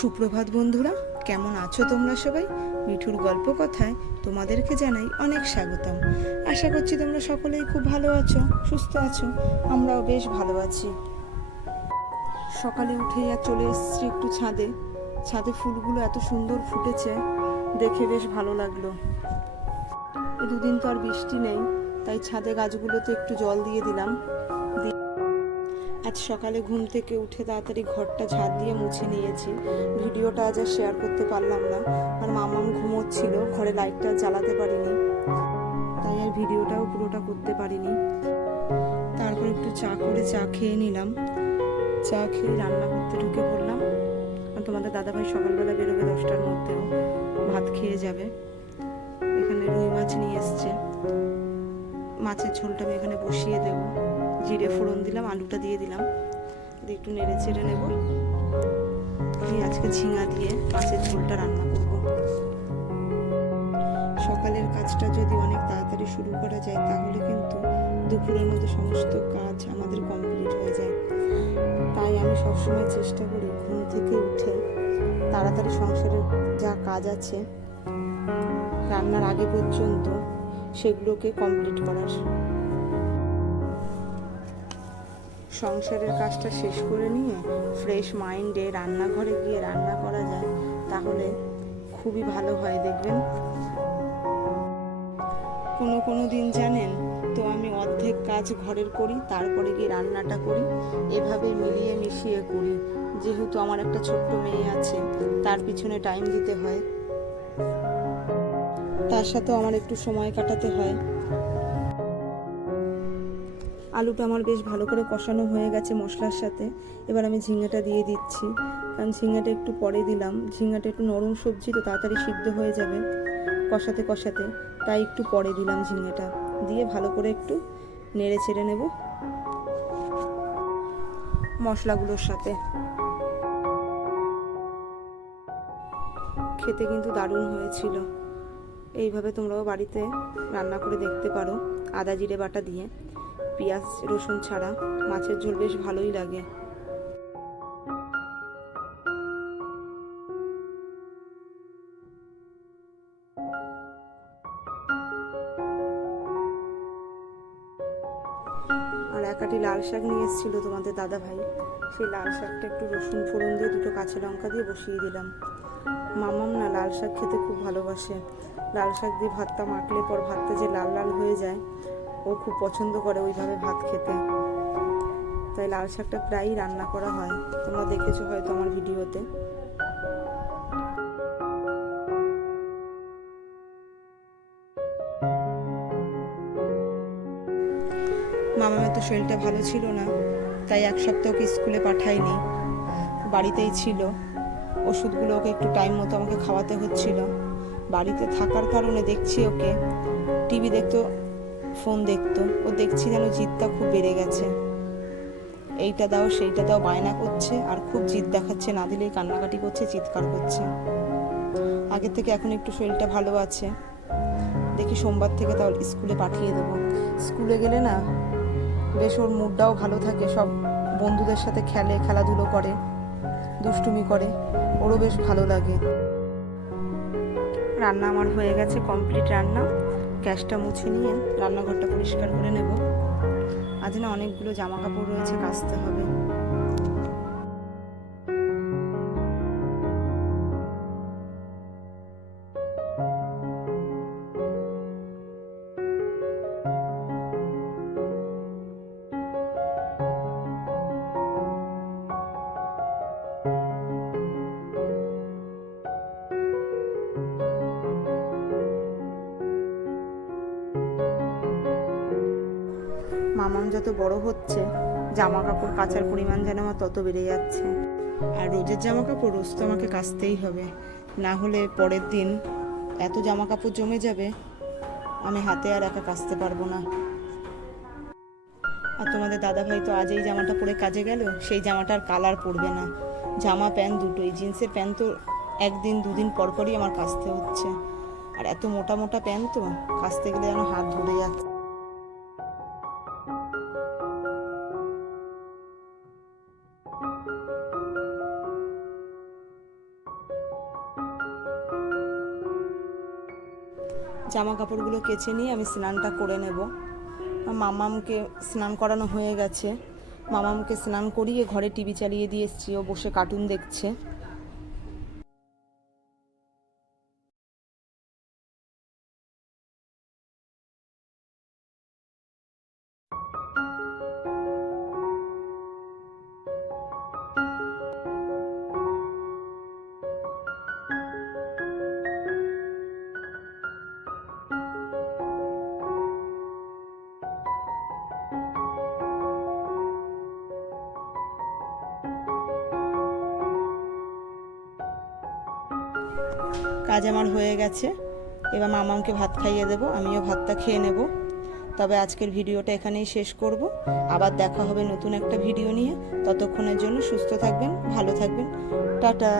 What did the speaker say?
সুপ্রভাত বন্ধুরা, কেমন আছো তোমরা সবাই? মিঠুর গল্প কথায় তোমাদেরকে জানাই অনেক স্বাগতম। আশা করছি তোমরা সকলেই খুব ভালো আছো, সুস্থ আছো। আমরাও বেশ ভালো আছি। সকালে উঠেই আর চলে এসেছি একটু ছাদে। ছাদে ফুলগুলো এত সুন্দর ফুটেছে, দেখে বেশ ভালো লাগলো। এই দুদিন তো আর বৃষ্টি নেই, তাই ছাদে গাছগুলোতে একটু জল দিয়ে দিলাম। আজ সকালে ঘুম থেকে উঠে তাড়াতাড়ি ঘরটা ঝাড় দিয়ে মুছে নিয়েছি। ভিডিওটা আজ আর শেয়ার করতে পারলাম না, আর মামাম ঘুমোচ্ছিল, ঘরে লাইটটা জ্বালাতে পারিনি, তাই আর ভিডিওটাও পুরোটা করতে পারিনি। তারপর একটু চা করে চা খেয়ে নিলাম। চা খেয়ে রান্না করতে ঢুকে পড়লাম। আর তোমাদের দাদাভাই সকালবেলা বেরোবে 10টার মধ্যেও, ভাত খেয়ে যাবে। এখানে রুই মাছ নিয়ে এসছে, মাছের ঝোলটা আমি এখানে বসিয়ে দেবো। জিরে ফোড়ন দিলাম, আলুটা দিয়ে দিলাম, একটু নেড়ে চেড়ে নেব। আমি আজকে ঝিঙা দিয়ে মাছের ঝোলটা রান্না করব। সকালের কাজটা যদি অনেক তাড়াতাড়ি শুরু করা যায়, তাহলে কিন্তু দুপুরের মধ্যে সমস্ত কাজ আমাদের কমপ্লিট হয়ে যায়। তাই আমি সবসময় চেষ্টা করি ঘুম থেকে উঠে তাড়াতাড়ি সংসারের যা কাজ আছে রান্নার আগে পর্যন্ত সেগুলোকে কমপ্লিট করার। সংসারের কাজটা শেষ করে নিয়ে ফ্রেশ মাইন্ডে রান্নাঘরে গিয়ে রান্না করা যায়, তাহলে খুবই ভালো হয় দেখবেন। কোনো দিন জানেন তো আমি অর্ধেক কাজ ঘরের করি, তারপরে গিয়ে রান্নাটা করি। এভাবে মিলিয়ে মিশিয়ে করি, যেহেতু আমার একটা ছোট্ট মেয়ে আছে, তার পিছনে টাইম দিতে হয়, তার সাথেও আমার একটু সময় কাটাতে হয়। আলুটা আমার বেশ ভালো করে কষানো হয়ে গেছে মশলার সাথে। এবার আমি ঝিঙেটা দিয়ে দিচ্ছি, কারণ ঝিঙেটা একটু পরে দিলাম। ঝিঙেটা একটু নরম সবজি তো, তাড়াতাড়ি সিদ্ধ হয়ে যাবে কষাতে কষাতে, তাই একটু পরে দিলাম। ঝিঙেটা দিয়ে ভালো করে একটু নেড়ে চেড়ে নেব মশলাগুলোর সাথে। খেতে কিন্তু দারুণ হয়েছিল। এইভাবে তোমরাও বাড়িতে রান্না করে দেখতে পারো, আদা জিরে বাটা দিয়ে, পেঁয়াজ রসুন ছাড়া। মাছের ঝোল বেশ ভালোই লাগে। আর একাটি লাল শাক নিয়ে এসেছিল তোমাদের দাদা ভাই, সেই লাল শাকটা একটু রসুন ফোড়ন দিয়ে দুটো কাঁচা লঙ্কা দিয়ে বসিয়ে দিলাম। মামাম না লাল শাক খেতে খুব ভালোবাসে। লাল শাক দিয়ে ভাতটা মাখলে পর ভাতটা যে লাল লাল হয়ে যায়, ও খুব পছন্দ করে ওইভাবে ভাত খেতে। তাই লাল শাকটা প্রায়ই রান্না করা হয়, তোমরা দেখেছো হয়তো আমার ভিডিওতে। মামামের তো শরীরটা ভালো ছিল না, তাই এক সপ্তাহ ওকে স্কুলে পাঠাইনি, বাড়িতেই ছিল। ওষুধগুলো ওকে একটু টাইম মতো আমাকে খাওয়াতে হচ্ছিল। বাড়িতে থাকার কারণে দেখছি ওকে টিভি দেখতো, ফোন দেখতো, ও দেখছি যেন জিদটা খুব বেড়ে গেছে। এইটা দাও সেইটা দাও বায়না করছে, আর খুব জিদ দেখাচ্ছে, না দিলেই কান্নাকাটি করছে, চিৎকার করছে। আগের থেকে এখন একটু শরীরটা ভালো আছে, দেখি সোমবার থেকে তাহলে স্কুলে পাঠিয়ে দেবো। স্কুলে গেলে না বেশ ওর মুডটাও ভালো থাকে, সব বন্ধুদের সাথে খেলে, খেলাধুলো করে, দুষ্টুমি করে, ওরও বেশ ভালো লাগে। রান্না আমার হয়ে গেছে, কমপ্লিট রান্না। গ্যাসটা মুছে নিয়ে রান্নাঘরটা পরিষ্কার করে নেব। আজ না অনেকগুলো জামা কাপড় রয়েছে, কাচতে হবে। মামাম যত বড় হচ্ছে, জামা কাপড় কাচার পরিমাণ যেন আমার তত বেড়ে যাচ্ছে। আর রোজের জামা কাপড় রোজ তো আমাকে কাচতেই হবে, না হলে পরের দিন এত জামা কাপড় জমে যাবে, আমি হাতে আর একা কাচতে পারবো না। আর তোমাদের দাদাভাই তো আজ এই জামাটা পরে কাজে গেল, সেই জামাটার কালার পড়বে না। জামা প্যান্ট দুটোই, জিন্সের প্যান্ট তো একদিন দুদিন পরপরই আমার কাচতে হচ্ছে। আর এত মোটা মোটা প্যান্ট তো কাচতে গেলে যেন হাত ধরে যাচ্ছে। জামা কাপড়গুলো কেচে নিয়ে আমি স্নানটা করে নেব। মামামকে স্নান করানো হয়ে গেছে, মামামকে স্নান করিয়ে ঘরে টিভি চালিয়ে দিয়ে এসেছি, ও বসে কার্টুন দেখছে। কাজ আমার হয়ে গেছে, এবার মামামকে ভাত খাইয়ে দেবো, আমিও ভাতটা খেয়ে নেব। তবে আজকের ভিডিওটা এখানেই শেষ করব। আবার দেখা হবে নতুন একটা ভিডিও নিয়ে। ততক্ষণের জন্য সুস্থ থাকবেন, ভালো থাকবেন, টাটা।